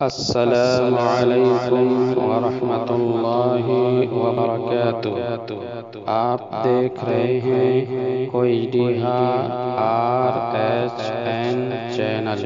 السلام علیکم ورحمۃ اللہ وبرکاتہ۔ آپ دیکھ رہے ہیں کوئی RSN چینل۔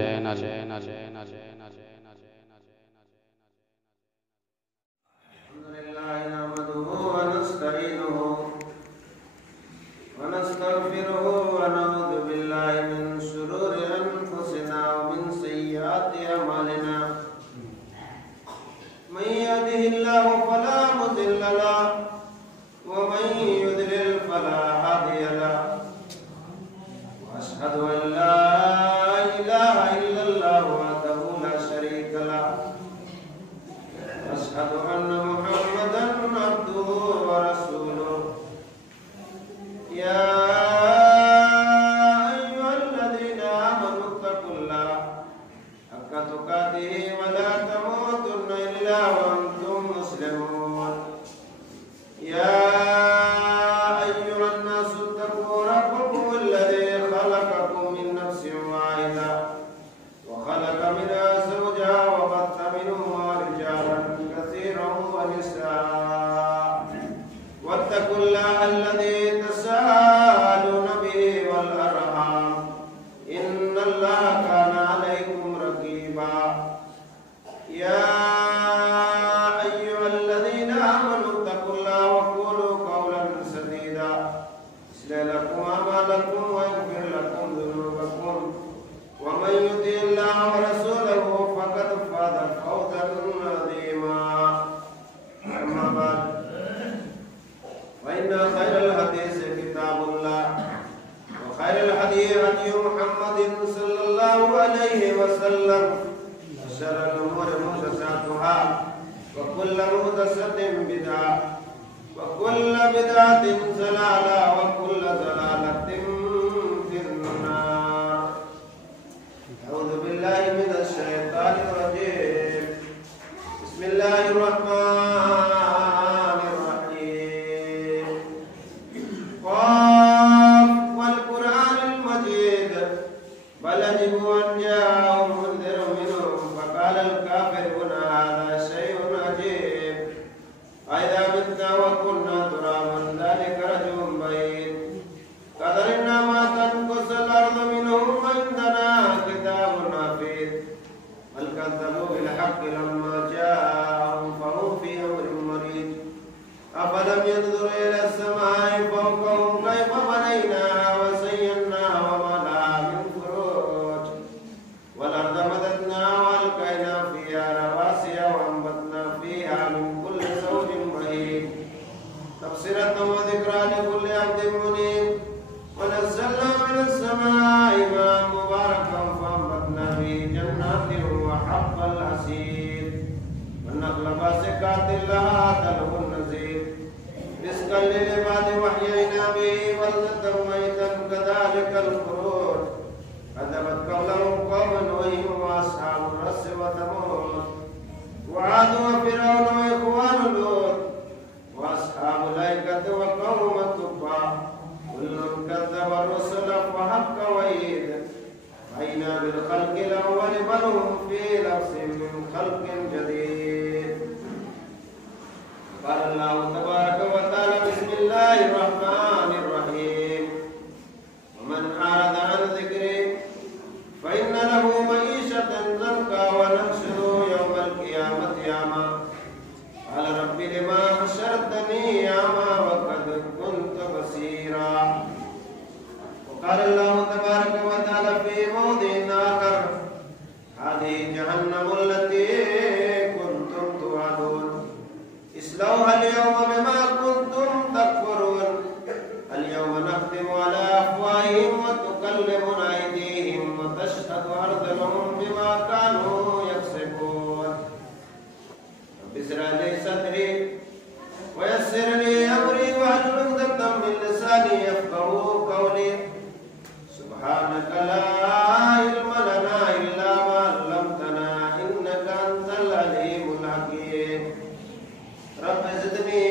رب زدني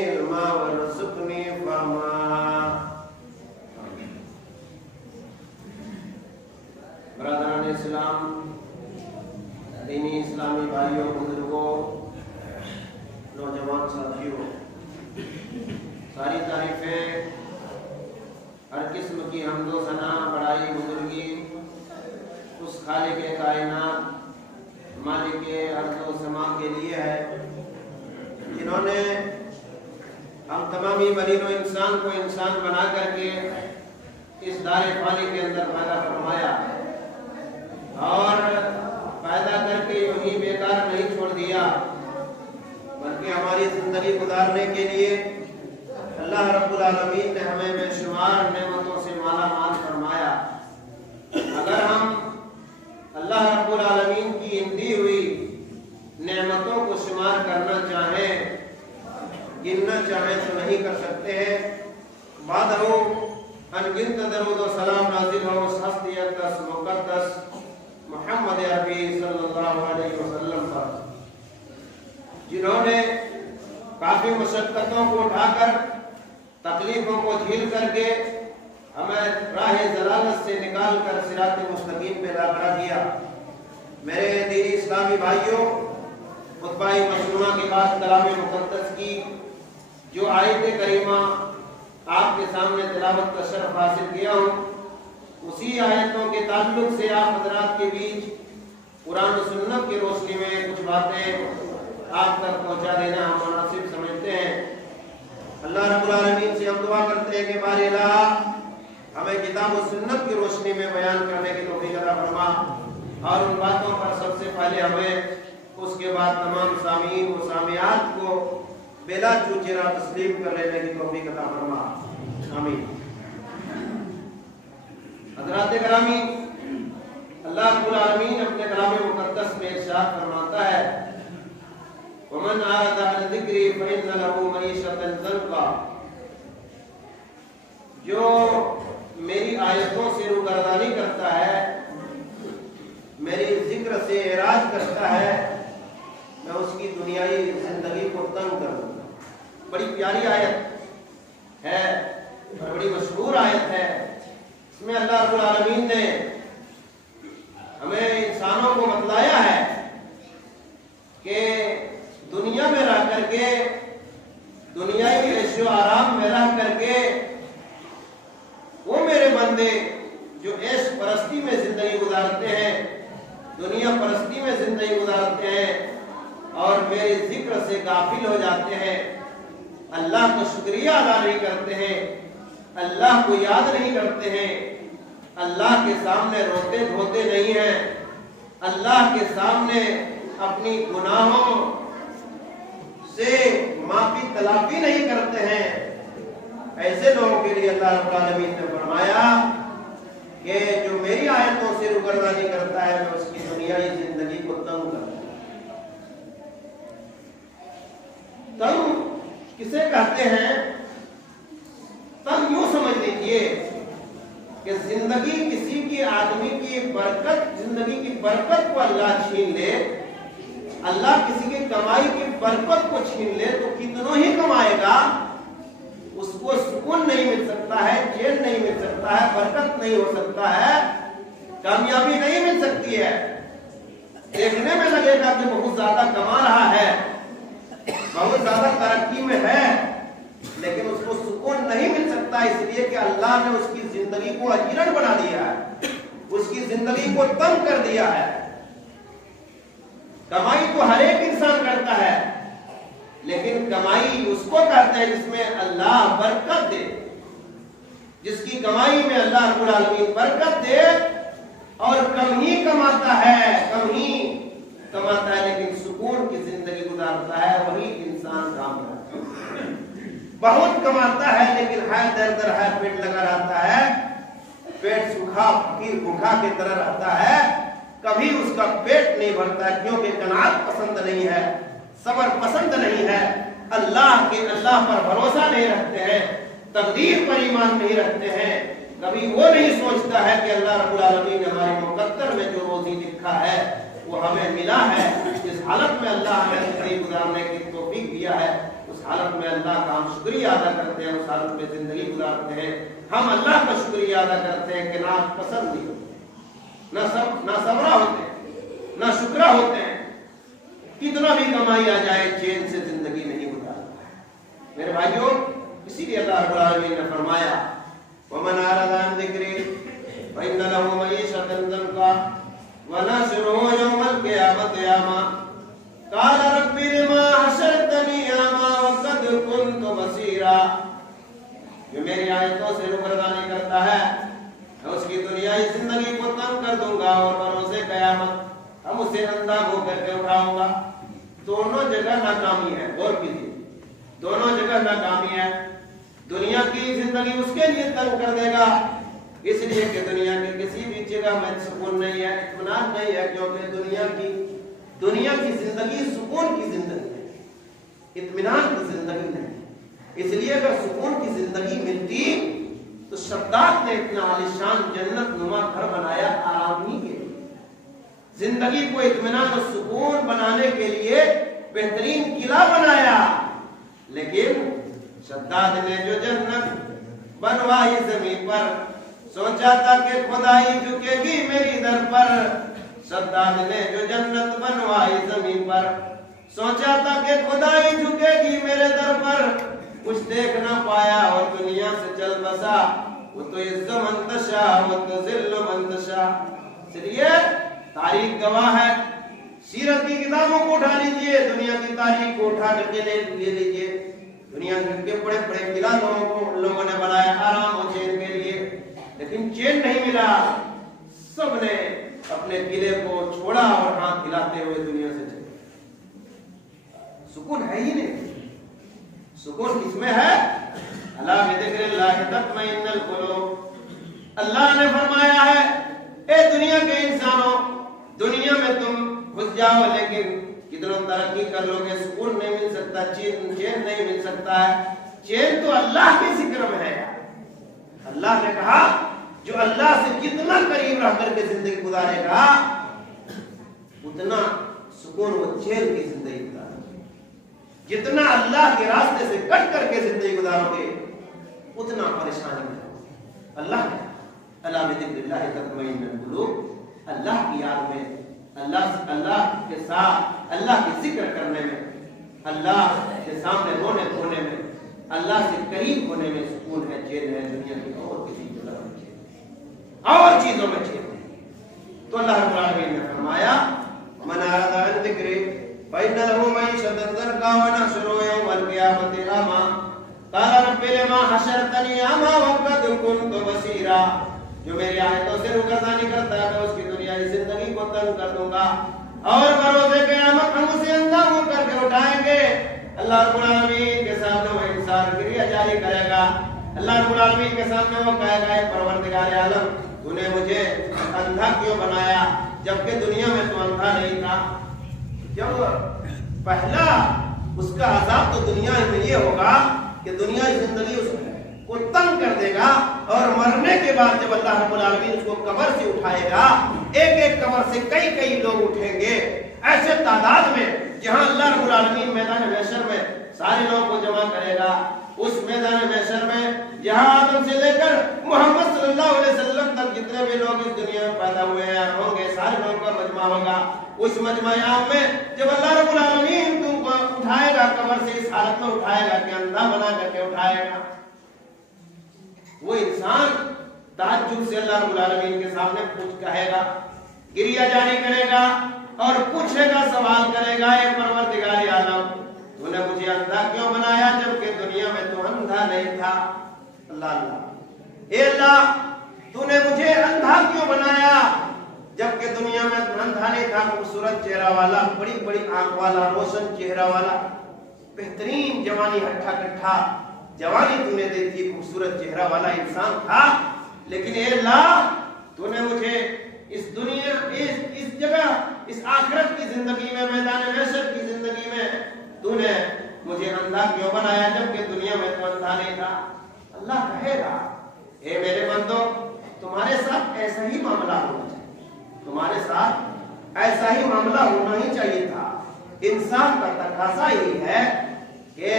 اسلامی بھائیوں، بزرگوں، نوجوان ساتھیوں، ساری تعریفیں، ہر قسم کی حمد و ثنا، بڑائی، بزرگی اس خالق کائنات، مالک ارض و سما کے لیے ہے جنہوں نے ہم تمامی بنین و انسان کو انسان بنا کر کے اس دار فانی کے اندر پیدا فرمایا اور پیدا کر کے یوں ہی بیکار نہیں چھوڑ دیا، بلکہ ہماری زندگی گزارنے کے لیے اللہ رب العالمین نے ہمیں بے شمار نعمتوں سے مالا مال فرمایا۔ اگر ہم اللہ رب العالمین کی ان دی ہوئی نعمتوں کو شمار کرنا چاہیں، گننا چاہیں تو نہیں کر سکتے ہیں۔ بعد ہو انگنت درود و سلام نازل ہو اس ہستی اقدس مقدس محمد عربی صلی اللہ علیہ وسلم پر، جنہوں نے کافی مشقتوں کو اٹھا کر، تکلیفوں کو جھیل کر کے ہمیں راہ ضلالت سے نکال کر صراط مستقیم پہ لا کھڑا کیا۔ میرے دینی اسلامی بھائیوں، خطبہ مصنوعہ کے بعد کلام مقدس کی جو آیت کریمہ آپ کے سامنے تلاوت کا شرف حاصل کیا ہوں، اسی آیتوں کے تعلق سے آپ حضرات کے بیچ قرآن و سنت کی روشنی میں کچھ باتیں آپ تک پہنچا دینا ہم مناسب سمجھتے ہیں۔ اللہ رب العالمین سے ہم دعا کرتے ہیں کہ باری الہ ہمیں کتاب و سنت کی روشنی میں بیان کرنے کی توفیق عطا فرما، اور ان باتوں پر سب سے پہلے ہمیں، اس کے بعد تمام سامعین و سامعات کو بلا چوچرا تسلیم کر لینے کی توفیق عطا فرما، آمین۔ حضرات گرامی، اللہ رب العالمین اپنے کلام مقدس میں ارشاد فرماتا ہے وَمَنْ أَعْرَضَ عَنْ ذِكْرِي فَإِنَّ لَهُ مَعِيشَةً ضَنْكًا، جو میری آیتوں سے روگردانی کرتا ہے، میری ذکر سے اعراض کرتا ہے، میں اس کی دنیائی زندگی کو تنگ کر دوں گا۔ بڑی پیاری آیت ہے اور بڑی مشہور آیت ہے۔ اس میں اللہ رب العالمین نے ہمیں انسانوں کو بتلایا ہے کہ دنیا میں رہ کر کے، دنیائی عیش و آرام میں رہ کر کے، وہ میرے بندے جو عیش پرستی میں زندگی گزارتے ہیں، دنیا پرستی میں زندگی گزارتے ہیں اور میرے ذکر سے غافل ہو جاتے ہیں، اللہ کا شکریہ ادا نہیں کرتے ہیں، اللہ کو یاد نہیں کرتے ہیں، اللہ کے سامنے روتے دھوتے نہیں ہیں، اللہ کے سامنے اپنی گناہوں سے معافی طلبی نہیں کرتے ہیں، ایسے لوگوں کے لیے اللہ رب العالمین نے فرمایا کہ جو میری آیتوں سے روگردانی کرتا ہے، میں اس کی دنیائی زندگی کو تنگ کرتا ہوں۔ تنگ کسے کہتے ہیں؟ تنگ یوں سمجھ لیجئے کہ زندگی کسی کی، آدمی کی برکت، زندگی کی برکت کو اللہ چھین لے، اللہ کسی کی کمائی کی برکت کو چھین لے تو کتنوں ہی کمائے گا، اس کو سکون نہیں مل سکتا ہے، چین نہیں مل سکتا ہے، برکت نہیں ہو سکتا ہے، کامیابی نہیں مل سکتی ہے۔ دیکھنے میں لگے گا کہ بہت زیادہ کما رہا ہے، بہت زیادہ ترقی میں ہے، لیکن اس کو سکون نہیں مل سکتا، اس لیے کہ اللہ نے اس کی زندگی کو اجیرن بنا دیا ہے، اس کی زندگی کو تنگ کر دیا ہے۔ کمائی تو ہر ایک انسان کرتا ہے، لیکن کمائی اس کو کہتے ہیں جس میں اللہ برکت دے، جس کی کمائی میں اللہ رب العالمین برکت دے، اور کم ہی کماتا ہے، کم ہی کماتا ہے لیکن سکون کی زندگی گزارتا ہے، وہی انسان کامیاب ہے۔ بہت کماتا ہے لیکن ہے در در ہے، پیٹ لگا رہتا ہے، پیٹ سوکھا فقیر بھوکا کی طرح رہتا ہے، کبھی اس کا پیٹ نہیں بھرتا ہے، کیونکہ قناعت پسند نہیں ہے، صبر پسند نہیں ہے، اللہ پر بھروسہ نہیں رکھتے ہیں، تقدیر پر ایمان نہیں رکھتے ہیں، کبھی وہ نہیں سوچتا ہے کہ اللہ رب العالمین نے ہمارے مقدر میں جو روزی لکھا ہے وہ ہمیں ملا ہے، اس حالت میں اللہ ہمیں زندگی گزارنے کی توفیق دیا ہے، اس حالت میں اللہ کا ہم شکریہ ادا کرتے ہیں، اس حالت میں زندگی گزارتے ہیں، ہم اللہ کا شکریہ ادا کرتے ہیں کہ نہ پسند نہیں ہوتے، نہ صبرہ ہوتے ہیں، نہ شکرہ ہوتے ہیں، कितना भी कमाई आ जाए चैन से जिंदगी नहीं गुजारता है। मेरे भाइयों, इसीलिए अल्लाह रब्बुल आलमीन ने फरमाया वमन अरदा अन ज़िक्री फइन्न लहू मईशतन दंका वनहशुरुहु यौमल क़ियामति अमा क़ाल रब्बि लिमा हशरतनी अमा वक़द कुन्तु बसीरा। जो मेरी आयतों से रुखरदानी करता है मैं उसकी दुनियाई जिंदगी को तंग कर दूंगा और बरोज़े क़यामत हम उसे अंधा मुंह करके उठाऊंगा। दोनों जगह नाकामी है। गौर कीजिए, दोनों जगह नाकामी है। दुनिया की जिंदगी उसके लिए तंग कर देगा, इसलिए कि दुनिया के किसी भी जगह में सुकून नहीं है, इत्मीनान नहीं है, क्योंकि दुनिया की जिंदगी सुकून की जिंदगी है, इत्मीनान की जिंदगी नहीं। इसलिए अगर सुकून की जिंदगी मिलती तो शद्दाद ने इतना आलिशान जन्नत नुमा घर बनाया आराम ही के लिए। जिंदगी को इत्मीनान और सुकून बनाने के लिए बेहतरीन किला बनाया, लेकिन शद्दाद ने जो जन्नत बनवाई जमीन पर, सोचा था कि खुदाई झुकेगी मेरी दर पर। शद्दाद ने जो जन्नत बनवाई जमीन पर, सोचा था कि खुदाई झुकेगी मेरे दर पर। कुछ देख ना पाया और दुनिया से चल बसा, वो तो इज्ज़ मंतशा वो तो ज़िल्ल मंतशा। इसलिए तारीख गवाह है। सीरत की किताबों को उठा लीजिए, दुनिया की तारीख को उठा करके ले लीजिए। दुनिया के बड़े बड़े किला लोगों ने बनाया आराम और चैन के लिए, लेकिन चैन नहीं मिला। सबने अपने किले को छोड़ा और हाथ हिलाते हुए दुनिया से चले। सुकून है ही नहीं। सुकून किसमें है? अला बिज़िक्रिल्लाहि तत्मइन्नुल क़ुलूब। अल्लाह ने फरमाया है, ए दुनिया के इंसानों, दुनिया में तुम घुस जाओ, लेकिन कितना तरक्की कर लोगे, सुकून नहीं मिल सकता, चैन नहीं मिल सकता है। चैन तो अल्लाह के जिक्र में है। अल्लाह ने कहा जो अल्लाह से जितना करीब रह करके जिंदगी गुजारेगा उतना सुकून व चैन की जिंदगी गुजारेगा। जितना अल्लाह के रास्ते से कट करके जिंदगी गुजारोगे उतना परेशानी में। अल्लाह अला बिज़िक्रिल्लाहि तत्मइन्नुल क़ुलूब। अल्लाह की याद में, अल्लाह के साथ अल्लाह की जिक्र करने में, अल्लाह के सामने रोने धोने में, अल्लाह से करीब होने में सुकून है, चैन है। दुनिया की और किसी जगह में चैन और चीजों में चैन नहीं। तो अल्लाह रब्बुल आलमीन ने फरमाया मन अरदा अन ज़िक्री फइन्न लहू मईशतन दंका वनहशुरुहु यौमल क़ियामति अमा क़ाल रब्बि लिमा हशरतनी अमा वक़द कुन्तु बसीरा। जो मेरी आयतों से रुखरदानी करता है मैं उसकी दुनियाई जिंदगी को तंग कर दूंगा और बरोज़े क़यामत हम उसे अंधा मुंह करके उठाएंगे। अल्लाह रब्बुल आलमीन के सामने वो इंसान गिरिया जारी करेगा। अल्लाह रब्बुल आलमीन के सामने वो कहेगा, ऐ परवरदिगार आलम, तूने मुझे अंधा क्यों बनाया जबकि दुनिया में तो अंधा नहीं था। जब पहला उसका अज़ाब तो दुनिया में ये होगा कि दुनिया की जिंदगी उसको तंग कर देगा, और मरने के बाद जब अल्लाह रब्बुल आलमीन उसको कब्र से उठाएगा, एक एक कब्र से कई कई लोग उठेंगे ऐसे तादाद में, जहां अल्लाह रब्बुल आलमीन मैदान महशर में सारे लोगों को जमा करेगा। उस मैदान महशर में जहां आदम से लेकर मोहम्मद सल्लल्लाहु अलैहि वसल्लम तक जितने भी लोग इस दुनिया में पैदा हुए हैं होंगे, सारे लोगों का मजमा होगा। उस मजमा आम में जब अल्लाह रब्बुल आलमीन तुमको उठाएगा, कब्र से इस हालत में उठाएगा कि अंधा बना करके उठाएगा, वो इंसान ताज्जुब से अल्लाह रब्बुल आलमीन के सामने कुछ कहेगा, गिरिया जारी करेगा और पूछेगा, सवाल करेगा, ए परवरदिगार आलम, तूने मुझे अंधा क्यों बनाया जबकि दुनिया में तो अंधा नहीं था। अल्लाह अल्लाह, ए अल्लाह, तूने मुझे अंधा क्यों बनाया जबकि दुनिया में तो अंधा नहीं था। खूबसूरत चेहरा वाला, बड़ी बड़ी आंख वाला, रोशन चेहरा वाला, बेहतरीन जवानी, हट्ठा कट्ठा जवानी तूने दी थी, खूबसूरत चेहरा वाला इंसान था। लेकिन ए अल्लाह, तूने मुझे इस दुनिया, इस जगह, इस आखिरत की जिंदगी में, मैदान महशर की जिंदगी में तूने मुझे अंधा क्यों बनाया जबकि दुनिया में तो अंधा नहीं था। अल्लाह कहेगा, हे मेरे बंदो, तुम्हारे साथ ऐसा ही मामला होना चाहिए, तुम्हारे साथ ऐसा ही मामला होना ही चाहिए था। इंसान का तकाज़ा ही है कि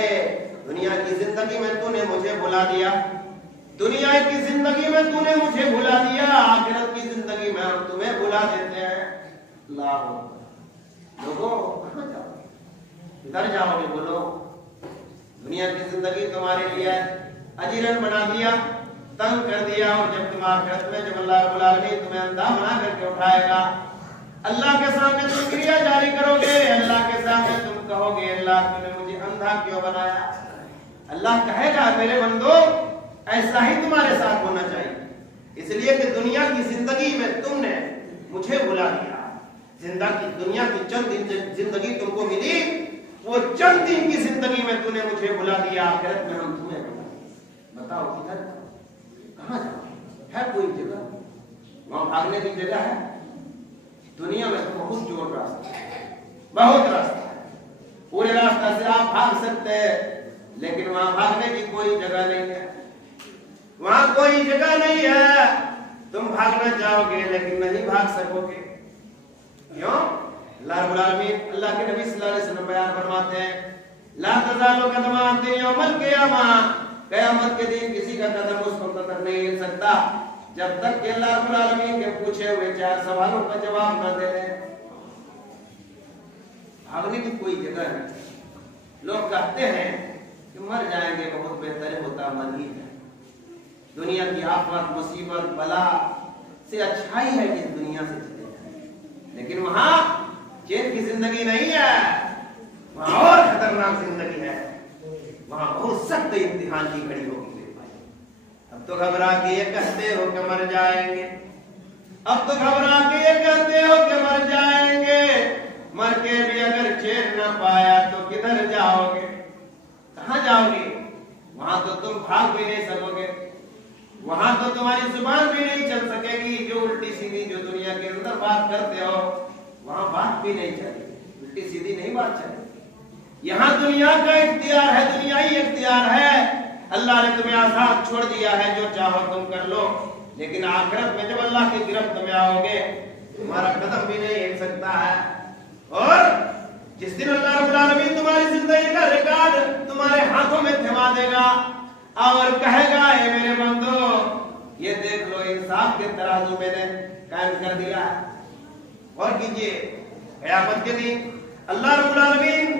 दुनिया की जिंदगी में तूने मुझे भुला दिया, दुनिया की जिंदगी में तूने मुझे भुला दिया, आखिरत की जिंदगी में हम तुम्हें भुला देते हैं। लोगों कहां जाओ, किधर जाओगे बोलो? दुनिया की जिंदगी तुम्हारे लिए अजीरन बना दिया, तंग कर दिया, और जब तुम आखिरत में जब अल्लाह रब्बुल आलमीन तुम्हें अंधा बना करके उठाएगा, अल्लाह के सामने तुम क्रिया जारी करोगे, अल्लाह के सामने तुम कहोगे अल्लाह तूने मुझे अंधा क्यों बनाया? अल्लाह कहेगा मेरे बंदो ऐसा ही तुम्हारे साथ होना चाहिए, इसलिए कि दुनिया की जिंदगी में तुमने मुझे भुला दिया। दुनिया की चंद दिन जिंदगी तुमको मिली, वो चंद दिन की जिंदगी में तूने मुझे भुला दिया, आखिरत में हम तुम्हें भुला दिया। बताओ किधर कहां जाओ? है कोई जगह वहां भागने की जगह है? दुनिया में तो बहुत जोर रास्ता है, बहुत रास्ता है, पूरे रास्ता से आप भाग सकते हैं, लेकिन वहां भागने की कोई जगह नहीं है, वहां कोई जगह नहीं है। तुम भागना चाहोगे लेकिन नहीं भाग सकोगे। क्यों? अल्लाह रब्बुल आलमीन, अल्लाह के नबी सल्लल्लाहु अलैहि वसल्लम बयान फरमाते हैं, ला तज़ालु कदमा अब्दिन यौमल क़ियामा, क़यामत के दिन किसी का कदम उस वक्त तक नहीं हिल सकता जब तक कि अल्लाह रब्बुल आलमीन के पूछे हुए 4 सवालों का जवाब न दे दे। भागने की कोई जगह नहीं। लोग कहते हैं कि मर जाएंगे, बहुत बेहतर होता मर ही है। दुनिया की आफत, मुसीबत, बला से अच्छा ही है कि दुनिया से चले जाए, लेकिन वहां चैन की जिंदगी नहीं है, वहां और खतरनाक जिंदगी है, वहां बहुत सख्त इम्तिहान की घड़ी होगी मेरे भाई। अब तो घबरा के ये कहते हो कि मर जाएंगे, अब तो घबरा के ये कहते हो कि मर जाएंगे, मर के भी अगर चैन न पाया तो किधर जाओगे? कहां जाओगे? वहां तो तुम भाग भी नहीं सकोगे, वहां तो तुम्हारी जुबान भी नहीं चल सकेगी। जो उल्टी सीधी जो दुनिया के अंदर बात करते हो वहां बात भी नहीं चलेगी, उल्टी सीधी नहीं बात चलेगी। यहाँ दुनिया का इख्तियार है, दुनियाई इख्तियार है, अल्लाह ने तुम्हें आजाद छोड़ दिया है, जो चाहो तुम कर लो, लेकिन आखिरत में जब अल्लाह की गिरफ्त में आओगे तुम्हारा कदम भी नहीं हिल सकता है। और जिस दिन अल्लाह रब्बुल आलमीन तुम्हारी जिंदगी का रिकॉर्ड तुम्हारे हाथों में थमा देगा और कहेगा हे मेरे बंदो ये देख लो इंसाफ के तराजू मैंने कायम कर दिया है। और कीजिए क़यामत के दिन अल्लाह रब्बुल आलमीन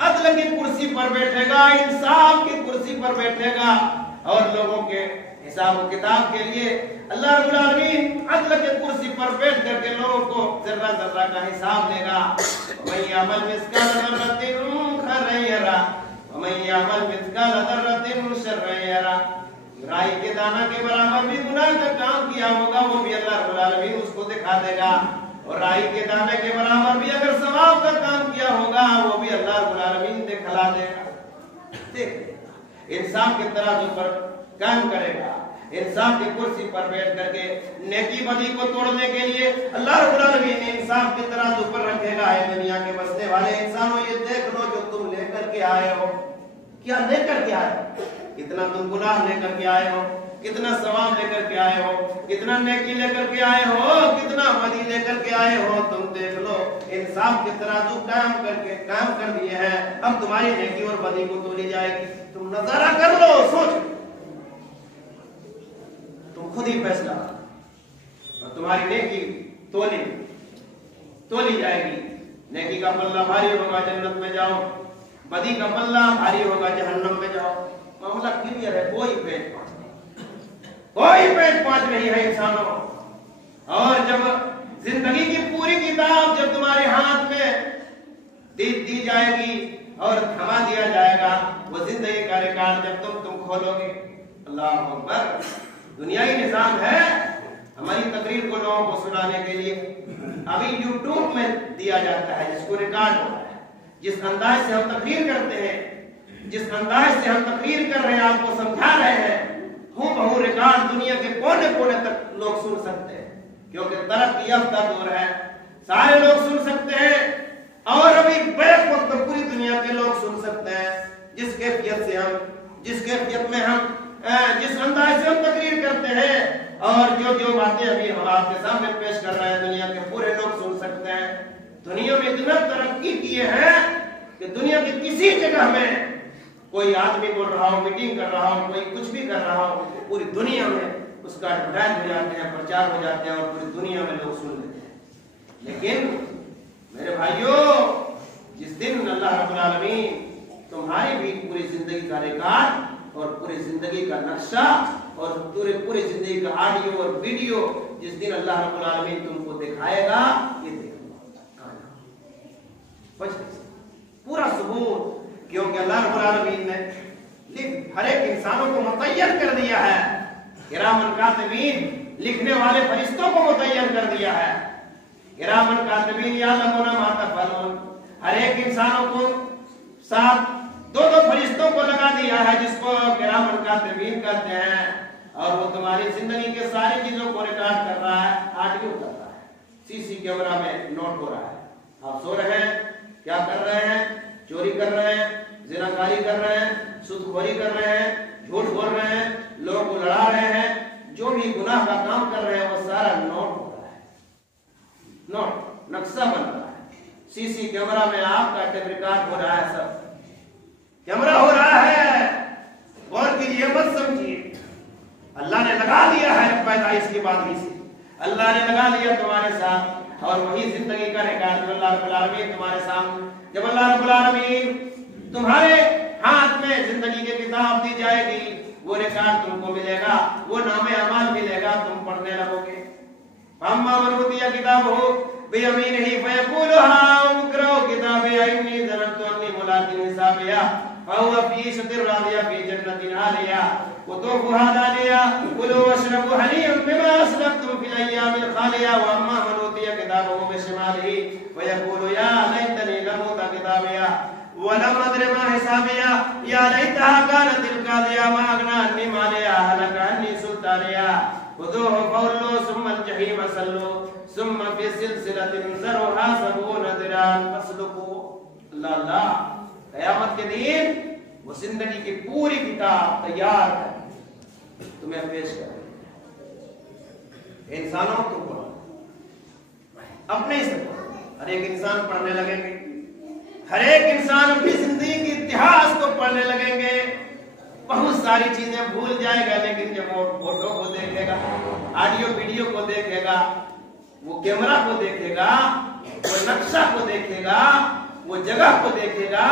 अदल की कुर्सी पर बैठेगा, इंसाफ की कुर्सी पर बैठेगा, और लोगों के हिसाब व किताब के लिए अल्लाह रब्बुल आलमीन अदल के कुर्सी पर बैठ करके लोगों को जर्रा जर्रा का हिसाब लेगा। वही अमल मिस्काल ज़र्रतिन खैरन यरा, वही अमल मिस्काल ज़र्रतिन शर्रन यरा। राई के दाना के बराबर भी गुनाह का काम किया होगा वो भी अल्लाह रब्बुल आलमीन उसको दिखा देगा, और राई के दाने के बराबर भी अगर सवाब का काम किया होगा वो भी अल्लाह रब्बुल आलमीन दिखला देगा। देख इंसाफ के तराजू पर काम करेगा, इंसाफ की कुर्सी पर बैठ करके नेकी बदी को तोड़ने के लिए अल्लाह रब्बुल आलमीन इंसाफ के तराजू पर रखेगा। है दुनिया के बसने वाले इंसानों ये देख लो जो तुम लेकर के आए हो, क्या लेकर के आए हो, कितना तुम गुनाह लेकर के आए हो, कितना सवाब लेकर के आए हो, कितना नेकी लेकर के आए हो, कितना बदी लेकर के आए हो। तुम देख लो इंसाफ के तराजू काम कर दिए हैं, अब तुम्हारी नेकी और बदी को तोली जाएगी। तुम नजारा कर लो, सोच तुम खुद ही फैसला, और तुम्हारी नेकी तोली जाएगी। नेकी का पल्ला भारी होगा जन्नत में जाओ, बदी का पल्ला भारी होगा जहन्नम में जाओ। मामला क्लियर है, कोई पेच पाँच नहीं है इंसानों। और जब जिंदगी की पूरी किताब जब तुम्हारे हाथ में दी जाएगी और थमा दिया जाएगा, वो जिंदगी का रिकॉर्ड जब तुम खोलोगे, अल्लाह अकबर। दुनियाई निजाम है हमारी तकरीर को लोगों को सुनाने के लिए अभी यूट्यूब में दिया जाता है, जिसको रिकॉर्ड होता है। जिस अंदाज से हम तकरीर करते हैं, जिस अंदाज से हम तकरीर कर रहे हैं, आपको समझा रहे हैं, हूबहू रिकॉर्ड दुनिया के कोने कोने तक लोग सुन सकते हैं, क्योंकि तरक्की याफ्ता दौर है, सारे लोग सुन सकते हैं। और अभी बैक वक्त तो पूरी दुनिया के लोग सुन सकते हैं। जिस कैफियत में हम जिस अंदाज से हम तकरीर करते हैं, और जो बातें अभी हम आपके सामने पेश कर रहे हैं, दुनिया के पूरे लोग सुन सकते हैं। दुनिया में इतना तरक्की किए हैं कि दुनिया की किसी जगह में कोई आदमी बोल रहा हो, मीटिंग कर रहा हो, कोई कुछ भी कर रहा हो, पूरी दुनिया में उसका एडवर्टाइज हो जाते हैं, प्रचार हो जाते हैं, और पूरी दुनिया में लोग सुन लेते हैं। लेकिन मेरे भाइयों, जिस दिन अल्लाह रब्बुल आलमीन तुम्हारी भी पूरी जिंदगी का रिकॉर्ड और पूरी जिंदगी का नक्शा और पूरी जिंदगी का ऑडियो और वीडियो जिस दिन अल्लाह रब्बुल आलमीन तुमको दिखाएगा, ये देखो पूरा सबूत, क्योंकि अल्लाह रब्बुल आलमीन ने हर एक इंसानों को मुतय्यर कर दिया है, किरामन कातिबीन लिखने वाले फरिश्तों को मुतय्यर कर दिया है। किरामन कातिबीन यालमूना मा तफअलून, हर एक इंसानों को साथ दो फरिश्तों को लगा दिया है जिसको किरामन कातिबीन कहते हैं, और वो तुम्हारी जिंदगी के सारी चीजों को रिकॉर्ड कर रहा है, ऑडियो कर रहा है, सीसी कैमरा में नोट हो रहा है। आप सो रहे हैं, क्या कर रहे हैं, चोरी कर रहे हैं, जिनाकारी कर रहे हैं, सूदखोरी कर रहे हैं, झूठ बोल रहे हैं, लोगों को लड़ा रहे हैं, जो भी गुनाह का काम कर रहे हैं वो सारा नोट हो रहा है, नोट नक्शा बन रहा है, सीसी कैमरा में आपका टेप रिकॉर्ड हो रहा है, सब कैमरा हो रहा है। और कीजिए, मत समझिए, अल्लाह ने लगा दिया है पैदाइश के बाद ही से, अल्लाह ने लगा दिया तुम्हारे साथ, और वही जिंदगी का रिकॉर्ड जो अल्लाह रब्बुल आलमीन तुम्हारे सामने, जब अल्लाह रब्बुल आलमीन तुम्हारे हाथ में जिंदगी की किताब दी जाएगी, वो रिकॉर्ड तुमको मिलेगा, वो नामे अमाल मिलेगा, तुम पढ़ने लगोगे। अम्मा मन उतिया किताबहु बियमीनिही फयक़ूलु हाउम इक़्रऊ किताबिया इन्नी ज़ननतु अन्नी मुलाक़िन हिसाबिया फहुव फ़ी ईशतिन रादिया फ़ी जन्नतिन आलिया कुतूफ़ुहा दानिया कुलू वश्रबू हनीअन बिमा अस्लफ़्तुम फ़िल अय्यामिल ख़ालिया व अम्मा मन उतिया किताबहु बिशिमालिही फयक़ूलु या लैतनी लम ऊता किताबिया वलम अद्रि मा हिसाबिया या लैतहा कानतिल क़ादिया मा अग़ना अन्नी मालिया हलका अन्नी सुल्तानिया खुदूहु फ़ग़ुल्लू सुम्मा अल-जहीम सल्लू सुम्मा फ़ी सिलसिलतिन ज़रउहा सबूना ज़िराअन फस्लुकू। अल्लाह अल्लाह, क़यामत के दिन वो जिंदगी की पूरी किताब तैयार है, तुम्हें पेश कर इंसानों को पढ़ो, अपने ही से पढ़ो, हर एक इंसान पढ़ने लगेंगे, हर एक इंसान अपनी जिंदगी के इतिहास को पढ़ने लगेंगे, बहुत सारी चीजें भूल जाएगा, लेकिन जब वो फोटो को देखेगा, ऑडियो वीडियो को देखेगा, वो कैमरा को देखेगा, वो नक्शा को देखेगा, वो जगह को देखेगा,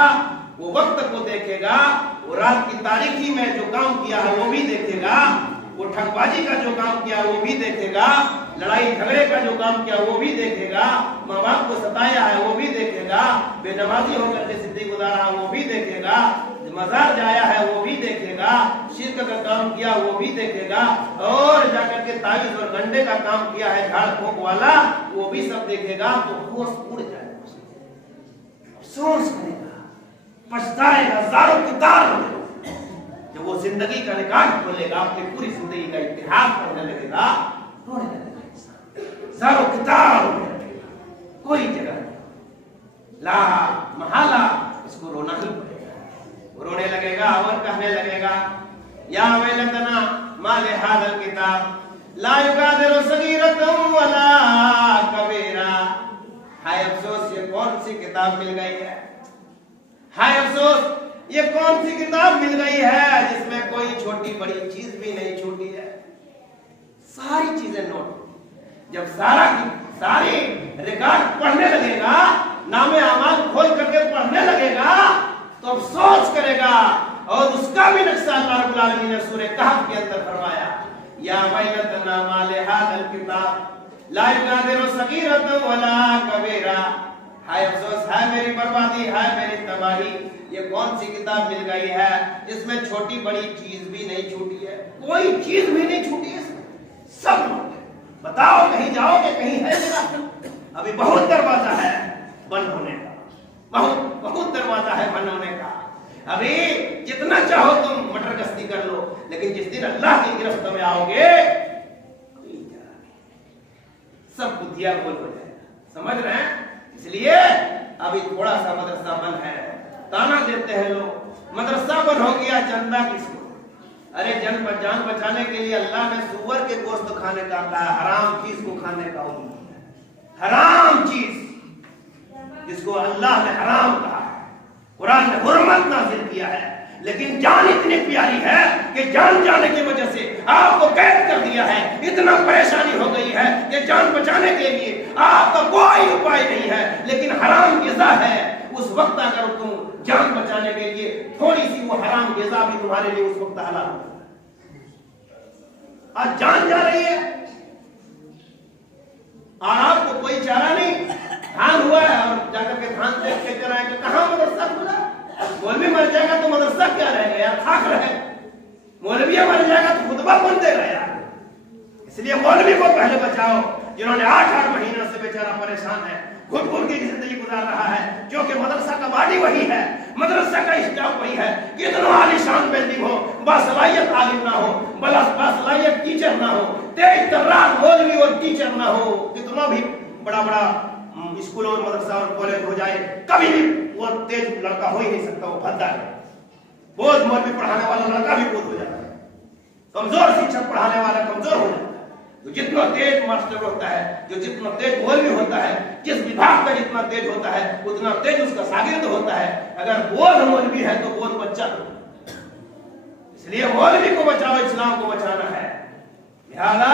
वो वक्त को देखेगा, वो रात की तारीखी में जो काम किया है वो भी देखेगा, वो ठगबाजी का जो काम किया वो भी देखेगा, लड़ाई झगड़े का जो काम किया वो भी देखेगा, माँ बाप को सताया है वो भी देखेगा, बेनमाजी होकर के जिंदगी गुजारा है वो भी देखेगा, मजार जाया है वो भी देखेगा, शिर्क का काम किया वो भी देखेगा, और जाकर के तावीज और गंडे का काम किया है झाड़ फूंक वाला वो भी सब देखेगा। तो होश उड़ जाएगा, अफसोस करेगा, पछताएगा, ज़ारो किताब जब वो जिंदगी का रिकॉर्ड खोलेगा, अपनी पूरी जिंदगी का इतिहास पढ़ने लगेगा, रोने लगेगा, ज़ारो किताब कोई जगह नहीं, ला महाला इसको रोना ही पड़ेगा, रोने लगेगा और कहने लगेगा या वैलतना माले हादल किताब ला युगादिरु सगीरतम वला कबीरा। हाय अफसोस, ये कौन सी किताब मिल गई है, हाय अफसोस ये कौन सी किताब मिल गई है जिसमें कोई छोटी बड़ी चीज भी नहीं छूटी है, सारी चीजें नोट। जब सारी रिकॉर्ड पढ़ने लगेगा, नामे अमाल खोल करके पढ़ने लगेगा, तो अफसोस करेगा। और उसका भी नक्शा अल्लाह रब्बुल आलमीन ने सूरह कहफ के अंदर फरमाया, या वैलतना माले हादल किताब ला युगादिरु सगीरतन वला कबीरा। हाय अफसोस, हाय मेरी बर्बादी, हाय मेरी तबाही, ये कौन सी किताब मिल गई है जिसमें छोटी बड़ी चीज भी नहीं छूटी है, कोई चीज भी नहीं छूटी है, सब नोट है। बताओ कहीं जाओगे, कहीं है जगह? अभी बहुत दरवाजा है बंद होने का, बहुत दरवाजा है बंद होने का। अभी जितना चाहो तुम मटर गश्ती कर लो, लेकिन जिस दिन अल्लाह की गिरफ्त में आओगे सब बुद्धिया गोल हो जाएगा, समझ रहे हैं? इसलिए अभी थोड़ा सा मदरसा बंद है, ताना देते हैं लोग, मदरसा बंद हो गया, चंदा किसको? अरे जान बचाने के लिए अल्लाह ने सूअर के गोश्त खाने का कहा, हराम चीज को खाने का हुक्म, हराम चीज जिसको अल्लाह ने हराम कहा है, कुरान ने हुर्मत नाज़िल किया है, लेकिन जान इतनी प्यारी है कि जान जाने की वजह से آپ کو قید کر دیا ہے، اتنا پریشانی ہو گئی ہے کہ جان بچانے کے لیے آپ کا کوئی اپائے نہیں ہے، لیکن حرام غذا ہے۔ اس وقت اگر تم جان بچانے کے لیے تھوڑی سی وہ حرام غذا بھی تمہارے لیے اس وقت حلال ہو، آج جان جا رہی ہے اور آپ کو کوئی چارہ نہیں، دھان ہوا ہے اور جا کر کے دھان دیکھ کے کر رہے ہیں کہ کہاں مدرسہ کھلا، مولوی مر جائے گا تو مدرسہ کیا رہے گا یار، خاک رہے، مولوی مر جائے گا تو خطبہ کون دے گا یار۔ اس لیے مولوی کو پہلے بچاؤ، جنہوں نے 8 مہینوں سے بیچارہ پریشان ہے، خود خود کی زندگی گزار رہا ہے، جو کہ مدرسہ کا باڈی وہی ہے، مدرسہ کا اسٹاف وہی ہے، کتنا عالیشان بلڈنگ ہو، باصلاحیت عالم نہ ہو، باصلاحیت ٹیچر نہ ہو، تیز ترار مولوی اور ٹیچر نہ ہو، کتنا بھی بڑا بڑا اسکول اور مدرسہ اور کالج ہو جائے، کبھی بھی وہ تیز لڑکا ہو ہی نہیں سکتا، وہ بھدا ہے۔ بہت مولوی پڑھانے والا لڑکا بھی بہت ہو جاتا ہے، کمزور شکشک پڑھانے والا کمزور ہو جاتا ہے۔ تو جتنا تیز ماسٹر ہوتا ہے، جو جتنا تیز مولوی ہوتا ہے، جس وبھاگ کا جتنا تیز ہوتا ہے اتنا تیز اس کا شاگرد ہوتا ہے۔ اگر بوجھ مولوی ہے تو بوجھ بچہ ہوتا ہے، اس لیے مولوی کو بچاؤ، اسلام کو بچانا ہے۔ لہذا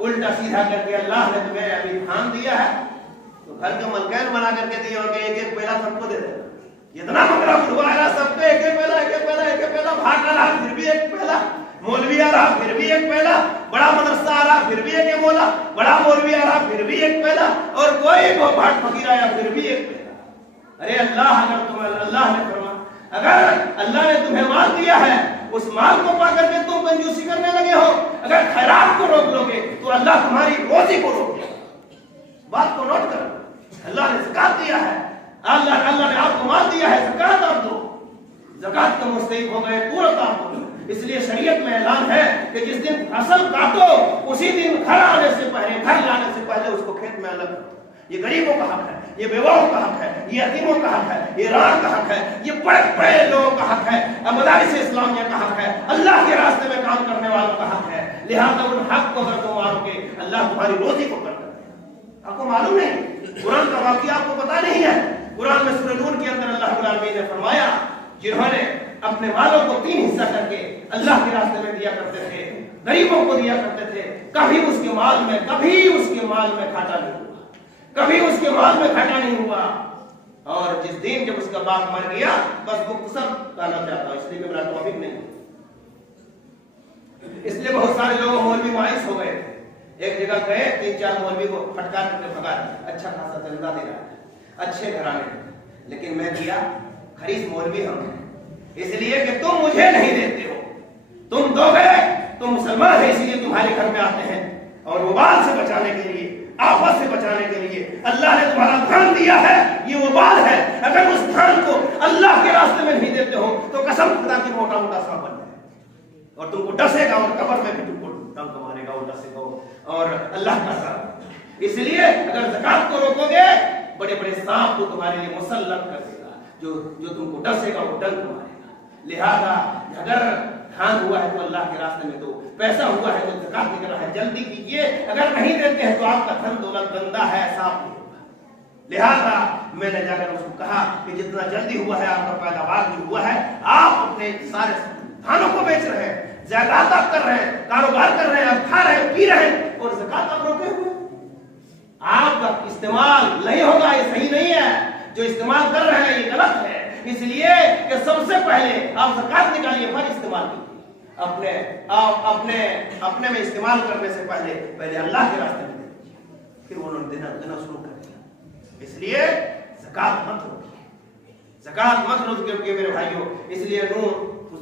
الٹا سیدھا کر کے اللہ نے تمہیں ابھی دھان دیا ہے تو گھر کے ملکین بنا کر کے دیے ہوگے، ایک ایک پیلا سب کو دے دے، اتنا مکرا بڑھوایا سب کو، ایک ایک پیلا ایک ایک پیلا ایک ایک پیلا، بھاگ رہا پھر بھی ایک پیلا، مولوی آ رہا پھر بھی ایک پیلا، بڑا مدرسہ آ رہا پھر بھی ایک مولا، بڑا مولوی آ رہا پھر بھی ایک پیلا، اور کوئی کو بھاٹ فقیر آیا پھر بھی ایک پیلا۔ ارے اللہ نے فرمایا اگر اللہ نے تمہیں مال دیا ہے، اس مال کو پا کر کے تم کنجوسی کرنے لگے ہو، اگر خیرات کو روک لو گے تو اللہ تمہاری روزی کو روک لے گا۔ بات کو نوٹ کرو، اللہ نے زکات دیا ہے، اللہ نے آپ کو مال دیا ہے، زکات آپ دو، زکات کا مستحق ہو گئے، پورا آپ کو۔ اس لیے شریعت میں اعلان ہے کہ جس دن فصل کاٹو اسی دن گھر آنے سے پہلے، گھر لانے سے پہلے اس کو کھیت میں الگ کرو۔ یہ غریبوں کا حق ہے، یہ بیواؤں کا حق ہے، یہ یتیموں کا حق ہے، یہ راہ کا حق ہے، یہ بڑے بڑے لوگوں کا حق ہے، مدارس اسلامیہ کا حق ہے، اللہ کے راستے میں کام کرنے والوں کا حق ہے۔ لہذا ان حق کو اگر تم مانو گے اللہ تمہاری روزی کو کر دے گا۔ آپ کو معلوم نہیں، قرآن کا واقعہ آپ کو پتا نہیں ہے، قرآن میں سورہ نون کے اندر اللہ رب العالمین نے فرمایا جنہوں نے اپنے مالوں کو 3 حصہ کر کے اللہ کے راستے میں دیا کرتے تھے، غریبوں کو دیا کرتے تھے، کبھی اس کے مال میں گھاٹا نہیں ہوا، کبھی اس کے مال میں گھاٹا نہیں ہوا۔ اور جس دن جب اس کا باپ مر گیا بس مختصر کہنا چاہتا ہوں، اس لیے میرا ٹاپک نہیں، اس لیے بہت سارے لوگ مولوی مایوس ہو گئے تھے، ایک جگہ گئے 3-4 مولوی کو پھٹکار کر کے بھگا دیا، اچھا خاصا چندہ دے رہا ہے، اچھے گھرانے، لیکن میں دیا خریص مولوی ہم ہیں، اس لیے کہ تم مجھے نہیں دیتے ہو، تم دو گے، تم مسلمان ہیں اس لیے تمہارے گھر میں آتے ہیں، اور وبال سے بچانے کے لیے، آفت سے بچانے کے لیے اللہ نے تمہارا دھان دیا ہے، یہ وبال ہے، اگر اس دھان کو اللہ کے راستے میں نہیں دیتے ہو تو قسم خدا کی موٹا موٹا سانپ بن جائے اور تم کو ڈسے گا، اور قبر میں بھی تم کو ڈنک مارے گا اور ڈسے گا، اور اللہ کا ساتھ۔ اس لیے اگر زکات کو روکو گے بڑے بڑے سانپ کو تمہارے لیے مسلط کر دے گا، جو تم کو ڈسے گا وہ ڈنک مارے گا۔ لہذا اگر دھان ہوا ہے تو اللہ کے راستے میں دو، پیسہ ہوا ہے تو زکات نکل رہا ہے جلدی کیجیے، اگر نہیں دیتے ہیں تو آپ کا دھن دولت گندا ہے، صاف نہیں ہوگا۔ لہذا میں نے جا کر اس کو کہا کہ جتنا جلدی ہوا ہے آپ کا پیداوار جو ہوا ہے، آپ اپنے سارے دھانوں کو بیچ رہے ہیں، زکات آپ کر رہے ہیں، کاروبار کر رہے ہیں، آپ کھا رہے ہیں، پی رہے ہیں، اور زکات آپ روکے ہوئے، آپ کا استعمال نہیں ہوگا، یہ صحیح نہیں ہے، جو استعمال کر رہے ہیں یہ غلط ہے۔ اس لیے کہ سب سے پہلے آپ زکات نکالیے، پھر استعمال کیجیے، اپنے میں استعمال کرنے سے پہلے اللہ کے راستے میں دیجیے، پھر انہوں نے دینا شروع کر دیا۔ اس لیے زکات مت روکیے، زکات مت روکیے میرے بھائیوں۔ اس لیے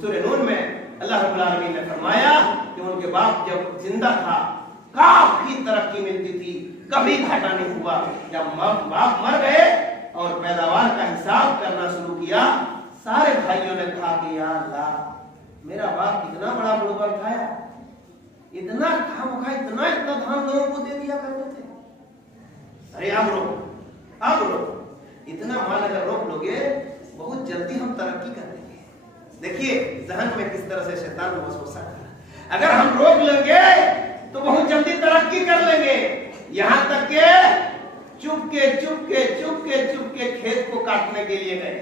سورہ نون میں اللہ رب العالمین نے فرمایا کہ ان کے باپ جب زندہ تھا کافی ترقی ملتی تھی، کبھی گھاٹا نہیں ہوا، جب باپ مر گئے اور پیداوار کا حساب کرنا شروع کیا، سارے بھائیوں نے کہا کہ یا اللہ میرا باپ کتنا بڑا ملغا کھایا، اتنا اتنا دھان لوگوں کو دے دیا کرتے تھے، ارے آپ روکو، اتنا مال اگر روک لو گے بہت جلدی ہم ترقی کر لیں گے۔ دیکھیے ذہن میں کس طرح سے شیطان کو وسوسہ کرا، اگر ہم روک لیں گے تو بہت جلدی ترقی کر لیں گے، یہاں تک کہ چپ کے کھیت کو کاٹنے کے لیے گئے،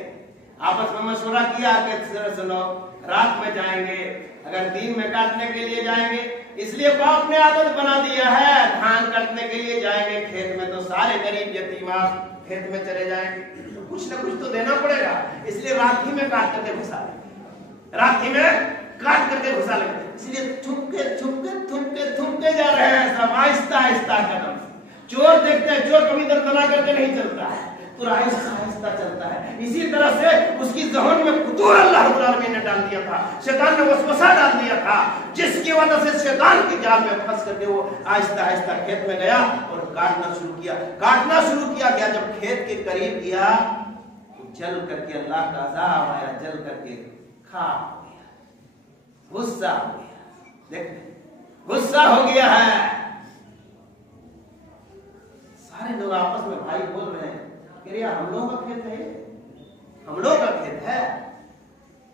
आपस में मशवरा किया कि सुनो रात में जाएंगे, अगर दिन में काटने के लिए जाएंगे, इसलिए बाप ने आदत बना दिया है धान काटने के लिए जाएंगे खेत में तो सारे गरीब यतीमा खेत में चले जाएंगे, तो कुछ न कुछ तो देना पड़ेगा, इसलिए रात ही में काट करके घुसा लेंगे, रात ही में काट करके घुसा लेंगे। इसलिए थुमके थुमके थुमके थुमके जा रहे हैं सब आहिस्ता आहिस्ता कदम। चोर देखते हैं चोर कभी दरदरा करके नहीं चलता है, तो आहिस्ता आहिस्ता चलता है। इसी तरह से उसकी ज़हन में फतूर अल्लाह रब्बुल आलमीन ने डाल दिया था, शैतान ने वसवसा डाल दिया था, जिसकी वजह से शैतान के जाल में फंस करके वो आहिस्ता आहिस्ता खेत में गया और काटना शुरू किया। काटना शुरू किया क्या, जब खेत के करीब गया तो जल करके अल्लाह का अज़ाब आया, जल करके खाक हो गया, गुस्सा हो गया। देख गुस्सा हो गया है। सारे लोग आपस में भाई बोल रहे हैं कि यार हम लोगों का खेत है, हम लोग का खेत है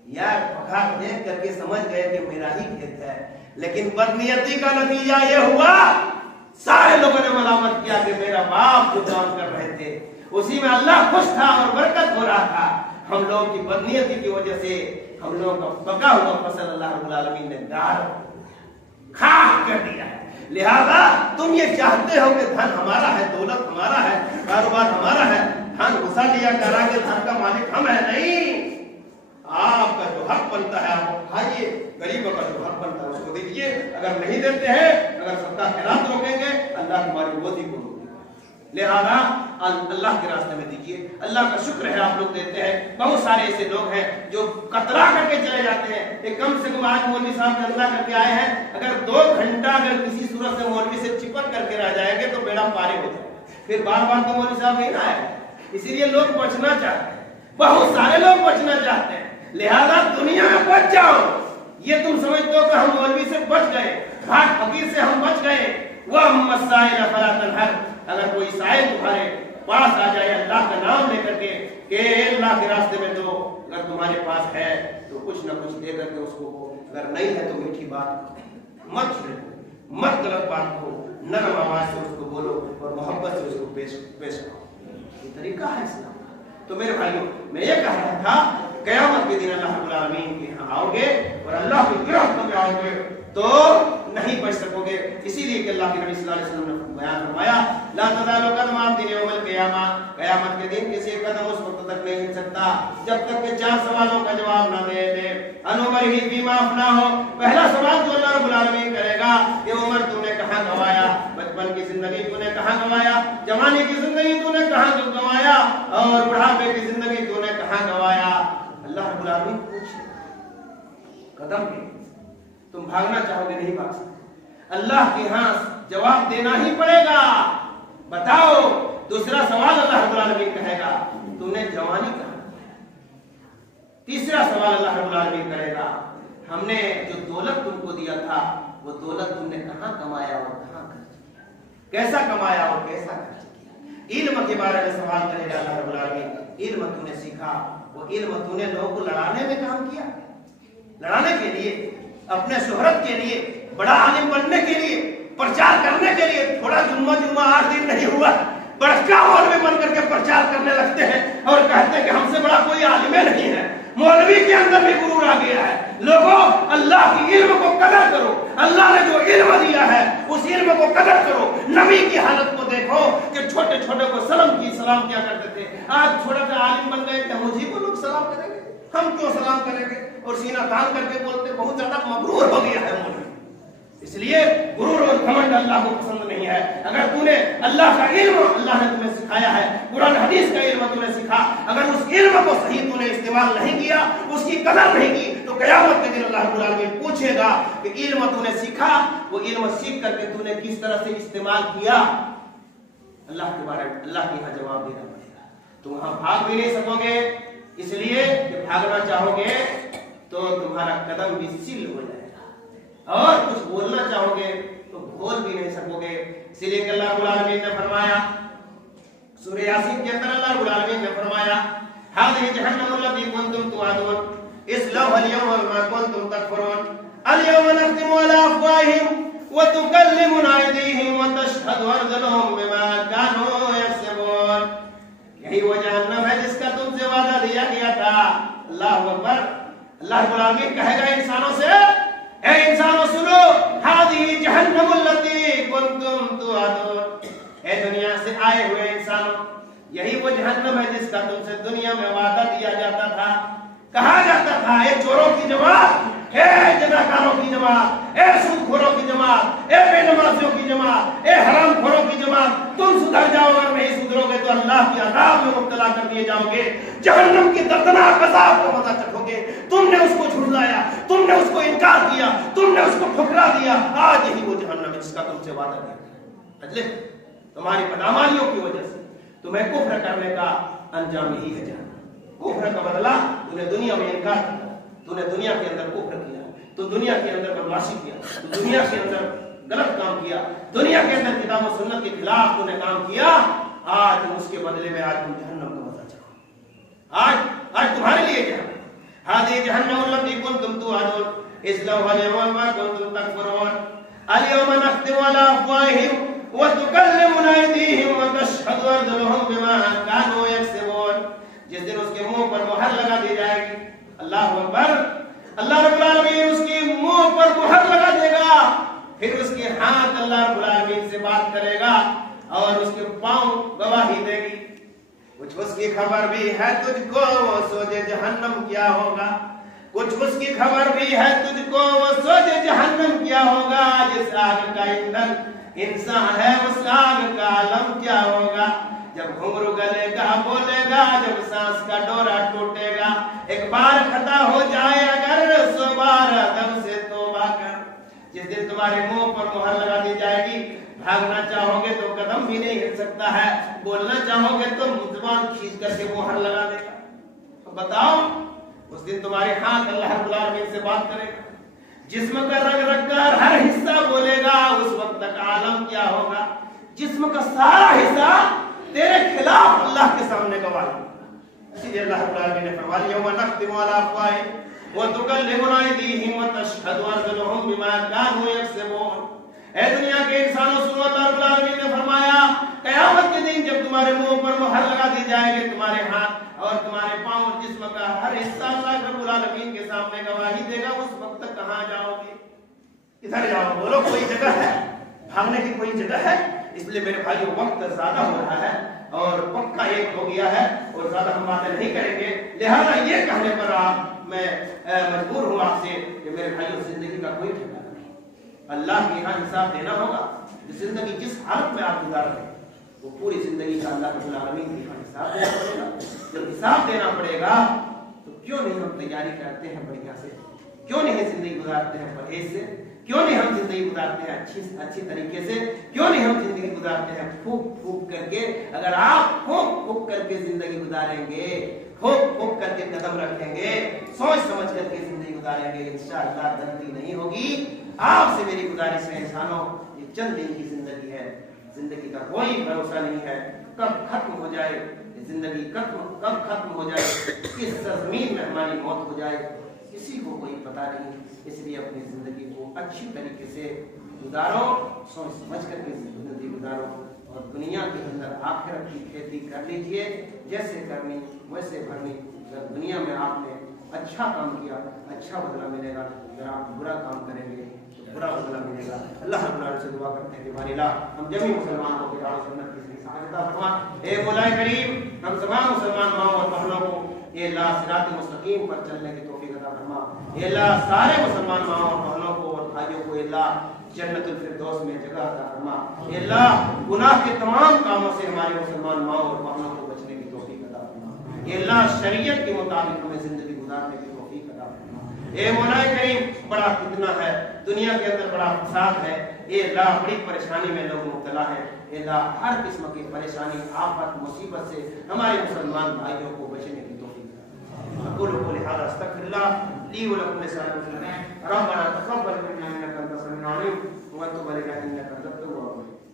यार, पखा देख करके समझ गए कि मेरा ही खेत है। लेकिन बदनीयती का नतीजा यह हुआ, सारे लोगों ने मलामत किया कि मेरा बाप जो काम कर रहे थे उसी में अल्लाह खुश था और बरकत हो रहा था, हम लोग की बदनीयती की वजह से हम लोगों का पका हुआ फसल अल्लाह रब्बुल आलमीन ने गार खाक कर दिया है। लिहाजा तुम ये चाहते हो कि धन हमारा है, दौलत हमारा है, कारोबार हमारा है, धन घुसा लिया करा के धन का मालिक हम है, नहीं। आपका जो हक बनता है आप खाइए, गरीबों का जो हक बनता है उसको दीजिए। अगर नहीं देते हैं, अगर सबका खैरात रोकेंगे, अल्लाह तुम्हारी रोजी को रोकेगा। लिहाजा अल्लाह के रास्ते में दीजिए। अल्लाह का शुक्र है आप लोग देते हैं। बहुत सारे ऐसे लोग हैं जो कतरा करके चले जाते हैं। एक कम से कम आज मौलवी साहब कतरा करके आए हैं, अगर 2 घंटा अगर किसी सूरत से मौलवी से चिपक करके रह जाएंगे तो बेड़ा पारे हो जाएगा, फिर बार बार तो मौलवी साहब नहीं आएगा। इसीलिए लोग बचना चाहते हैं, बहुत सारे लोग बचना चाहते हैं। लिहाजा दुनिया में बच जाओ। ये तुम समझते हो कि हम मौलवी से बच गए, घाट फकीर से हम बच गए, वह मसाइल फला तनहर, अगर कोई साइल तुम्हारे पास आ जाए अल्लाह का नाम लेकर के कि अल्लाह के रास्ते में दो, अगर तुम्हारे पास है तो कुछ न कुछ दे करके उसको, अगर नहीं है तो मीठी बात मत छेड़ो, मत गलत बात कहो, नरम आवाज से उसको बोलो और मोहब्बत से उसको पेश करो। ये तरीका है इस्लाम का। तो मेरे भाइयों, मैं ये कह रहा था क़यामत के दिन अल्लाह रब्बुल आलमीन के यहाँ आओगे और अल्लाह की गिरफ्त में आओगे तो नहीं बच सकोगे। इसीलिए कि अल्लाह के नबी सल्लल्लाहु अलैहि वसल्लम ने बयान फरमाया, ला तज़ालु क़दम अब्दिन यौमल क़ियामा, क़यामत के दिन किसी कदम उस वक्त तक नहीं हिल सकता जब तक कि 4 सवालों का जवाब ना दे दे। अनुमरिही बीमा अफना हो, पहला सवाल जो अल्लाह रब्बुल आलमीन करेगा कि उम्र तूने कहाँ गंवाया, बचपन की जिंदगी तूने कहाँ गंवाया, जवानी की जिंदगी तूने कहाँ गंवाया और बुढ़ापे की जिंदगी तूने कहाँ गंवाया। अल्लाह रब्बुल आलमीन पूछे कदम पे तुम भागना चाहोगे, नहीं भाग सकते, अल्लाह के यहाँ जवाब देना ही पड़ेगा। बताओ, दूसरा सवाल अल्लाह रब्बुल आलमीन कहेगा तुमने जवानी कहाँ गंवाया। तीसरा सवाल अल्लाह रब्बुल आलमीन करेगा हमने जो दौलत तुमको दिया था वो दौलत तुमने कहाँ कमाया और कहाँ खर्च किया, कैसा कमाया और कैसा खर्च किया। इल्म के बारे में सवाल करेगा अल्लाह रब्बुल आलमीन, इल्म तूने सीखा, वो इल्म तूने लोगों को लड़ाने में काम किया, लड़ाने के लिए, अपने शोहरत के लिए, बड़ा आलिम बनने के लिए, प्रचार करने के लिए। थोड़ा जुम्मा 8 दिन नहीं हुआ, बड़का मौलवी बन करके प्रचार करने लगते हैं और कहते हैं कि हमसे बड़ा कोई आलिम नहीं है। मौलवी के अंदर भी गुरूर आ गया है। लोगों, अल्लाह की इल्म को कदर करो, अल्लाह ने जो इल्म दिया है उस इल्म को कदर करो। नबी की हालत को देखो कि छोटे छोटे को सलाम क्या करते थे, आज छोटा सा आलिम बन गए कि मुझे को लोग सलाम करेंगे, हम क्यों सलाम करेंगे, और सीना तान करके बोलते। बहुत ज्यादा मगरूर हो गया है मौलवी। इसलिए गुरूर और घमंड अल्लाह को पसंद नहीं है। अगर तूने अल्लाह का इल्म, अल्लाह ने तुम्हें सिखाया है, कुरान हदीस का इल्म तूने सीखा, अगर उस इल्म को सही तूने इस्तेमाल नहीं किया, उसकी कदर नहीं की, तो क़यामत के दिन अल्लाह रब्बुल आलमीन पूछेगा कि इल्म तूने सीखा, वो इल्म सीख करके तूने किस तरह से इस्तेमाल किया। अल्लाह के बारे में अल्लाह के यहाँ जवाब देना पड़ेगा। तुम वहां भाग भी नहीं सकोगे, इसलिए कि भागना चाहोगे तो तुम्हारा कदम भी सिल हो जाएगा और कुछ बोलना चाहोगे तो बोल भी नहीं सकोगे। इसलिए कि अल्लाह रब्बुल आलमीन ने फरमाया सूरह यासीन के अंदर, अल्लाह रब्बुल आलमीन ने फरमाया हाज़िही जहन्नम अल्लती कुंतुम तुअदून इस्लौहा अल-यौमा बिमा कुंतुम तकफुरून अल-यौमा नख्तिमु अला अफ़वाहिहिम व तुकल्लिमुना अयदीहिम व तशहदु अर्जुलुहुम बिमा कानू यक्सिबून। यही वो जहन्नम है जिसका तुमसे वादा दिया गया था अल्लाह अकबर। अल्लाह रब्बुल आलमीन कहेगा इंसानों से, ए इंसानों सुनो, हादी जहन्नमुल लती कुंतुम तुअदून, ए दुनिया से आए हुए इंसानों, यही वो जहन्नम है जिसका तुमसे दुनिया में वादा दिया जाता था। कहा जाता था ए चोरों की जमात, ए जनाकारों की जमात, ए सूदखोरों की जमात, ए बेनमाजियों की जमात, ए हरामखोरों की जमात, तुम सुधर जाओ, अगर नहीं सुधरोगे तो अल्लाह की अज़ाब में मुब्तला कर दिए जाओगे, जहन्नम की दर्दनाक अज़ाब का मजा चखोगे। तुमने उसको झुठलाया, तुमने उसको इनकार किया, तुमने उसको ठुकरा दिया, आज यही वो जहन्नम है जिसका तुमसे वादा किया। अजले तुम्हारी बदअमालियों की वजह से तुम्हें कुफ्र करने का अंजाम यही है जहन्नम। कुफ्र का बदला तूने दुनिया में इनकार किया, तूने दुनिया के अंदर कुफ्र किया, तो दुनिया के अंदर बदमाशी किया, तो दुनिया के अंदर गलत काम किया, दुनिया के अंदर किताब और सुन्नत के खिलाफ तूने काम किया, आज तुम उसके बदले में आज तुम जहन्नम का मजा चखो। आज तुम्हारे लिए जहन्नम, हादी जहन्नम लती कुंतुम तुअदून इस्लौहा यौमा कुंतुम तकफुरून अल-यौमा नख्तिमु अला अफ़वाहिहिम व तुकल्लिमुना अयदीहिम व तशहदु अर्जुलुहुम बिमा कानू यक्सिबून। जिस दिन उसके मुंह पर मुहर लगा दी जाएगी, अल्लाह अकबर, अल्लाह रब्बुल आलमीन उसके मुंह पर मुहर लगा देगा, फिर उसके हाथ अल्लाह रब्बुल आलमीन से बात करेगा और उसके पांव गवाही देगी। कुछ उसकी खबर भी है तुझको, वो सोचे जहन्नम क्या होगा, कुछ उसकी खबर भी है तुझको, वो सोचे जहन्नम क्या होगा। जिस आग का ईंधन इंसान है उस आग का आलम क्या होगा। जब घुंघरू गलेगा बोलेगा, जब सांस का डोरा टूटेगा, एक बार खता हो जाए अगर 100 बार अदब से तौबा कर। जिस दिन तुम्हारे मुंह पर मुहर लगा दी जाएगी, भागना चाहोगे तो कदम भी नहीं हिल सकता है, बोलना चाहोगे तो जुबान खींच करके मुहर लगा देगा। तो बताओ, उस दिन तुम्हारे हाथ अल्लाह रब्बुल आलमीन से बात करेगा, जिस्म का रग रग का हर हिस्सा बोलेगा, उस वक्त तक आलम क्या होगा। जिस्म का सारा हिस्सा तेरे खिलाफ अल्लाह के सामने गवाही। इसीलिए अल्लाह रब्बुल आलमीन ने फरमाया यौमा नख्तिमु अला अफ़वाहिहिम व तुकल्लिमुना अयदीहिम व तशहदु अर्जुलुहुम बिमा कानू यक्सिबून। ऐ दुनिया के इंसानों सुनो, अल्लाह रब्बुल आलमीन ने फरमाया कयामत के दिन जब तुम्हारे मुंह पर मुहर लगा दी जाएगी, तुम्हारे हाथ और तुम्हारे पांव और जिस्म का हर हिस्सा अल्लाह रब्बुल आलमीन के सामने गवाही देगा। उस वक्त तक कहां जाओगे, किधर जाओगे? बोलो, कोई जगह है भागने की? कोई जगह है? इसलिए मेरे भाइयों, वक्त ज्यादा हो रहा है और पक्का एक हो गया है और ज्यादा हम बातें नहीं करेंगे। लिहाजा ये कहने पर मैं मजबूर हूं आपसे कि मेरे भाइयों, जिंदगी का कोई ठिकाना नहीं, अल्लाह के यहाँ हिसाब देना होगा। जिंदगी जिस हालत में आप गुजार रहे वो पूरी जिंदगी का अल्लाह रब्बुल आलमीन के यहाँ हिसाब देना पड़ेगा। जब हिसाब देना पड़ेगा तो क्यों नहीं हम तैयारी करते हैं बढ़िया से, क्यों नहीं जिंदगी गुजारते हैं परहेज से, क्यों नहीं हम जिंदगी गुजारते हैं अच्छी तरीके से, क्यों नहीं हम जिंदगी गुजारते हैं फूक फूक करके। अगर आप फूक फूक करके जिंदगी गुजारेंगे, फूक फूक करके कदम रखेंगे, सोच समझ करके जिंदगी गुजारेंगे, इंशाअल्लाह गलती नहीं होगी। आपसे मेरी गुजारिश है इंसानों, ये चंद दिन की जिंदगी है, जिंदगी का कोई भरोसा नहीं है, कब खत्म हो जाए जिंदगी, कब खत्म हो जाए, किस जमीन में हमारी मौत हो जाए, किसी को कोई पता नहीं। इसलिए अपनी जिंदगी को अच्छी तरीके से गुजारो, सोच समझ करके जिंदगी गुजारो और दुनिया के अंदर आखिरत की खेती कर लीजिए, जैसे करनी वैसे भरनी। अगर दुनिया में आपने अच्छा काम किया, अच्छा बदला मिलेगा, अगर आप बुरा काम करेंगे तो बुरा बदला मिलेगा। अल्लाह रब्बुल आलमीन से दुआ करते हैं कि हमारे अल्लाह हम जमी मुसलमानों के दावत सुन्नत की सहायता फरमा। ए मौलाए करीम, हम तमाम मुसलमान माओ और बहनों को ये अल्लाह सिरात मुस्तकीम पर चलने की तौफीक अता फरमा। ये अल्लाह सारे मुसलमान माओ और बहनों को और भाइयों को अल्लाह जन्नतुल फिरदौस में जगह अता फरमा। ये अल्लाह गुनाह के तमाम कामों से हमारे मुसलमान माओ और बहनों को बचने की तौफीक अता फरमा। ये अल्लाह शरीयत के मुताबिक हमें जिंदगी गुजारने की तौफीक अता फरमा। ए मौलाए करीम, बड़ा फितना है दुनिया के अंदर, बड़ा फसाद है, ये अल्लाह बड़ी परेशानी में लोग मुब्तला है। अल्लाह हर किस्म की परेशानी, आफत, मुसीबत से हमारे मुसलमान भाइयों को बचने की तौफीक। अक़ूलु क़ौली हाज़ा अस्तग़फ़िरुल्लाह ली व लकुम लिसाइरिल मुस्लिमीन। रब्बना तक़ब्बल मिन्ना इन्नका अंtas समीउल अलीम व तुब अलैना इन्नका अंtat तव्वाबुर रहीम।